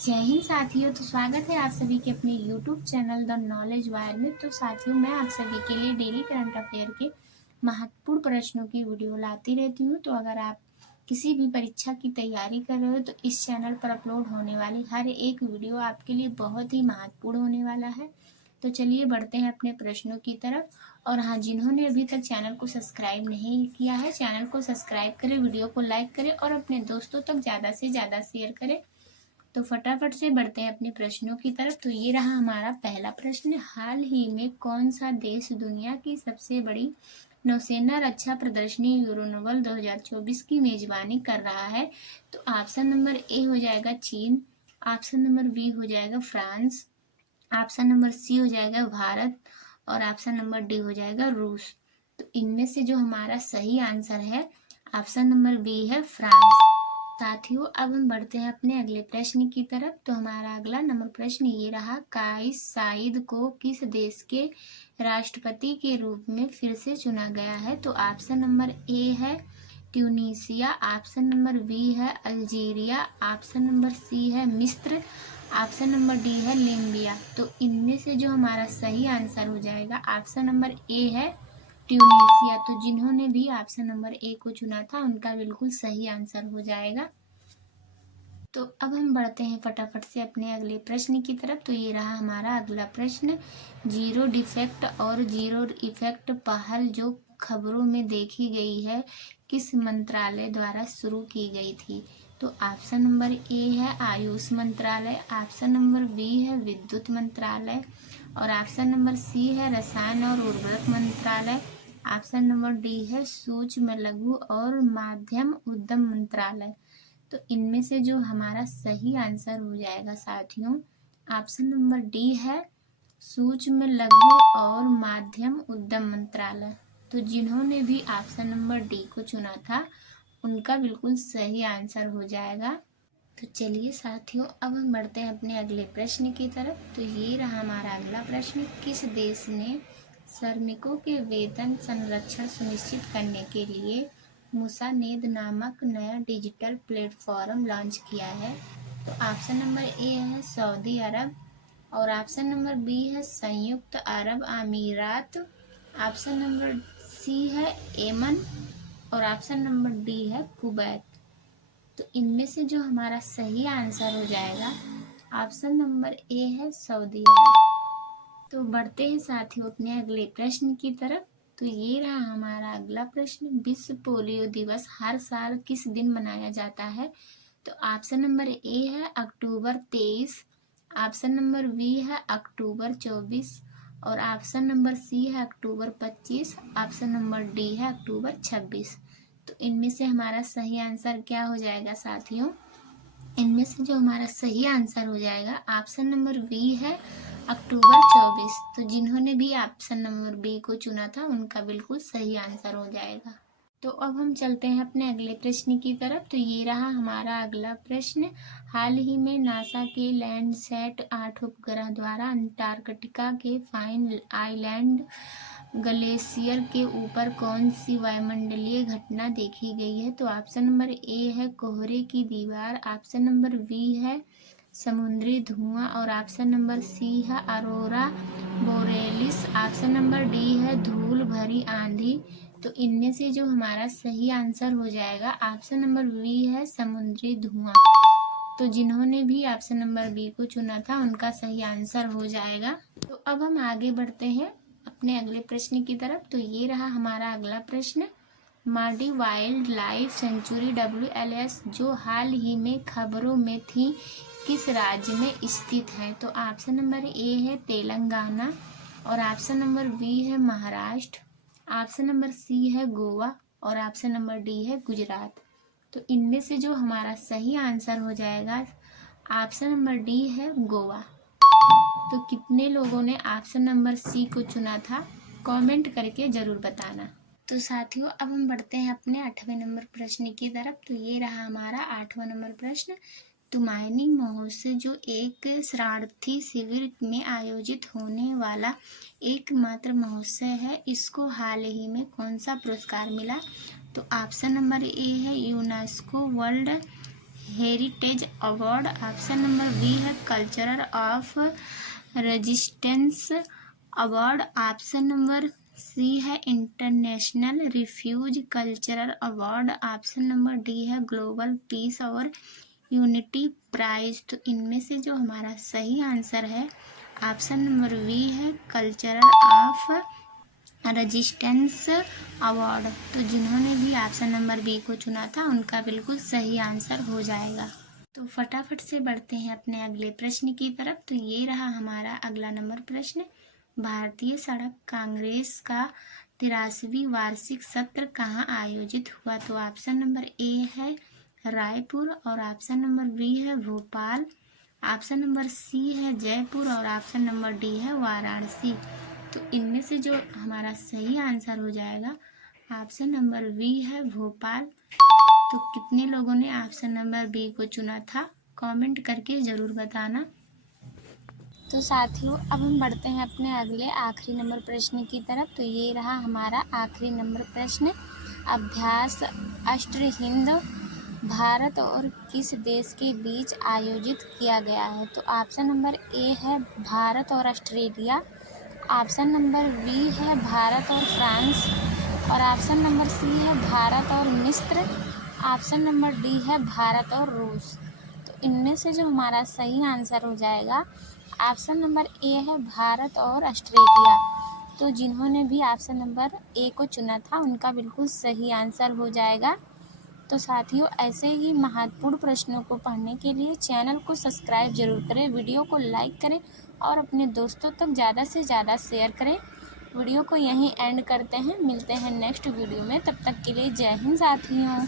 जय हिंद साथियों। तो स्वागत है आप सभी के अपने YouTube channel the knowledge wire में। तो साथियों, मैं आप सभी के लिए डेली करंट अफेयर के महत्वपूर्ण प्रश्नों की वीडियो लाती रहती हूँ। तो अगर आप किसी भी परीक्षा की तैयारी कर रहे हो तो इस चैनल पर अपलोड होने वाली हर एक वीडियो आपके लिए बहुत ही महत्वपूर्ण होने वाला है। तो चलिए बढ़ते हैं अपने प्रश्नों की तरफ। और हाँ, जिन्होंने अभी तक चैनल को सब्सक्राइब नहीं किया है, चैनल को सब्सक्राइब करें, वीडियो को लाइक करें और अपने दोस्तों तक ज़्यादा से ज़्यादा शेयर करें। तो फटाफट से बढ़ते हैं अपने प्रश्नों की तरफ। तो ये रहा हमारा पहला प्रश्न। हाल ही में कौन सा देश दुनिया की सबसे बड़ी नौसेना रक्षा प्रदर्शनी यूरोनवल 2024 की मेजबानी कर रहा है? तो ऑप्शन नंबर ए हो जाएगा चीन, ऑप्शन नंबर बी हो जाएगा फ्रांस, ऑप्शन नंबर सी हो जाएगा भारत और ऑप्शन नंबर डी हो जाएगा रूस। तो इनमें से जो हमारा सही आंसर है ऑप्शन नंबर बी है फ्रांस। साथियों, अब हम बढ़ते हैं अपने अगले प्रश्न की तरफ। तो हमारा अगला नंबर प्रश्न ये रहा। काइस साइद को किस देश के राष्ट्रपति के रूप में फिर से चुना गया है? तो ऑप्शन नंबर ए है ट्यूनीसिया, ऑप्शन नंबर बी है अल्जीरिया, ऑप्शन नंबर सी है मिस्र, ऑप्शन नंबर डी है लीबिया। तो इनमें से जो हमारा सही आंसर हो जाएगा ऑप्शन नंबर ए है ट्यूनीसिया। तो जिन्होंने भी ऑप्शन नंबर ए को चुना था उनका बिल्कुल सही आंसर हो जाएगा। तो अब हम बढ़ते हैं फटाफट से अपने अगले प्रश्न की तरफ। तो ये रहा हमारा अगला प्रश्न। जीरो डिफेक्ट और जीरो इफेक्ट पहल जो खबरों में देखी गई है किस मंत्रालय द्वारा शुरू की गई थी? तो ऑप्शन नंबर ए है आयुष मंत्रालय, ऑप्शन नंबर बी है विद्युत मंत्रालय और ऑप्शन नंबर सी है रसायन और उर्वरक मंत्रालय, ऑप्शन नंबर डी है सूक्ष्म लघु और माध्यम उद्यम मंत्रालय। तो इनमें से जो हमारा सही आंसर हो जाएगा साथियों ऑप्शन नंबर डी है सूक्ष्म लघु और माध्यम उद्यम मंत्रालय। तो जिन्होंने भी ऑप्शन नंबर डी को चुना था उनका बिल्कुल सही आंसर हो जाएगा। तो चलिए साथियों, अब हम बढ़ते हैं अपने अगले प्रश्न की तरफ। तो ये रहा हमारा अगला प्रश्न। किस देश ने श्रमिकों के वेतन संरक्षण सुनिश्चित करने के लिए मुसानेद नामक नया डिजिटल प्लेटफॉर्म लॉन्च किया है? तो ऑप्शन नंबर ए है सऊदी अरब और ऑप्शन नंबर बी है संयुक्त अरब अमीरात, ऑप्शन नंबर सी है येमन और ऑप्शन नंबर डी है कुवैत। तो इनमें से जो हमारा सही आंसर हो जाएगा ऑप्शन नंबर ए है सऊदी अरब। तो बढ़ते हैं साथियों अपने अगले प्रश्न की तरफ। तो ये रहा हमारा अगला प्रश्न। विश्व पोलियो दिवस हर साल किस दिन मनाया जाता है? तो ऑप्शन नंबर ए है अक्टूबर 23, ऑप्शन नंबर बी है अक्टूबर 24 और ऑप्शन नंबर सी है अक्टूबर 25, ऑप्शन नंबर डी है अक्टूबर 26। तो इनमें से हमारा सही आंसर क्या हो जाएगा साथियों? इनमें से जो हमारा सही आंसर हो जाएगा ऑप्शन नंबर बी है अक्टूबर 24। तो जिन्होंने भी ऑप्शन नंबर बी को चुना था उनका बिल्कुल सही आंसर हो जाएगा। तो अब हम चलते हैं अपने अगले प्रश्न की तरफ। तो ये रहा हमारा अगला प्रश्न। हाल ही में नासा के लैंडसैट 8 उपग्रह द्वारा अंटार्कटिका के फाइन आइलैंड ग्लेशियर के ऊपर कौन सी वायुमंडलीय घटना देखी गई है? तो ऑप्शन नंबर ए है कोहरे की दीवार, ऑप्शन नंबर बी है समुद्री धुआं और ऑप्शन नंबर सी है Arora borealis, option number D है धूल भरी आंधी। तो इनमें से जो हमारा सही आंसर हो जाएगा ऑप्शन नंबर बी है समुद्री धुआं। तो जिन्होंने भी ऑप्शन नंबर बी को चुना था उनका सही आंसर हो जाएगा। तो अब हम आगे बढ़ते हैं अपने अगले प्रश्न की तरफ। तो ये रहा हमारा अगला प्रश्न। Mardi wild life sanctuary WLS जो हाल ही में खबरों में थी किस राज्य में स्थित है? तो ऑप्शन नंबर ए है तेलंगाना और ऑप्शन नंबर बी है महाराष्ट्र, ऑप्शन नंबर सी है गोवा और ऑप्शन नंबर डी है गुजरात। तो इनमें से जो हमारा सही आंसर हो जाएगा ऑप्शन नंबर डी है गोवा। तो कितने लोगों ने ऑप्शन नंबर सी को चुना था कमेंट करके ज़रूर बताना। तो साथियों, अब हम बढ़ते हैं अपने 8वें नंबर प्रश्न की तरफ। तो ये रहा हमारा 8वां नंबर प्रश्न। तुमाइनी महोत्सव जो एक शरणार्थी शिविर में आयोजित होने वाला एकमात्र महोत्सव है, इसको हाल ही में कौन सा पुरस्कार मिला? तो ऑप्शन नंबर ए है UNESCO world heritage award. Option number B है cultural of resistance award. Option number C है international refuge cultural award. Option number D है ग्लोबल पीस और यूनिटी प्राइज। तो इनमें से जो हमारा सही आंसर है ऑप्शन नंबर बी है कल्चरल ऑफ रेजिस्टेंस अवार्ड। तो जिन्होंने भी ऑप्शन नंबर बी को चुना था उनका बिल्कुल सही आंसर हो जाएगा। तो फटाफट से बढ़ते हैं अपने अगले प्रश्न की तरफ। तो ये रहा हमारा अगला नंबर प्रश्न। भारतीय सड़क कांग्रेस का 83वीं वार्षिक सत्र कहाँ आयोजित हुआ। तो ऑप्शन नंबर ए है रायपुर और ऑप्शन नंबर बी है भोपाल। ऑप्शन नंबर सी है जयपुर और ऑप्शन नंबर डी है वाराणसी। तो इनमें से जो हमारा सही आंसर हो जाएगा ऑप्शन नंबर बी है भोपाल। तो कितने लोगों ने ऑप्शन नंबर बी को चुना था कमेंट करके ज़रूर बताना। तो साथियों अब हम बढ़ते हैं अपने अगले आखिरी नंबर प्रश्न की तरफ। तो ये रहा हमारा आखिरी नंबर प्रश्न। अभ्यास अष्टहिंद भारत और किस देश के बीच आयोजित किया गया है। तो ऑप्शन नंबर ए है भारत और ऑस्ट्रेलिया। ऑप्शन नंबर बी है भारत और फ्रांस और ऑप्शन नंबर सी है भारत और मिस्र। ऑप्शन नंबर डी है भारत और रूस। तो इनमें से जो हमारा सही आंसर हो जाएगा ऑप्शन नंबर ए है भारत और ऑस्ट्रेलिया। तो जिन्होंने भी ऑप्शन नंबर ए को चुना था उनका बिल्कुल सही आंसर हो जाएगा। तो साथियों ऐसे ही महत्वपूर्ण प्रश्नों को पढ़ने के लिए चैनल को सब्सक्राइब जरूर करें, वीडियो को लाइक करें और अपने दोस्तों तक ज़्यादा से ज़्यादा शेयर करें। वीडियो को यहीं एंड करते हैं, मिलते हैं नेक्स्ट वीडियो में। तब तक के लिए जय हिंद साथियों।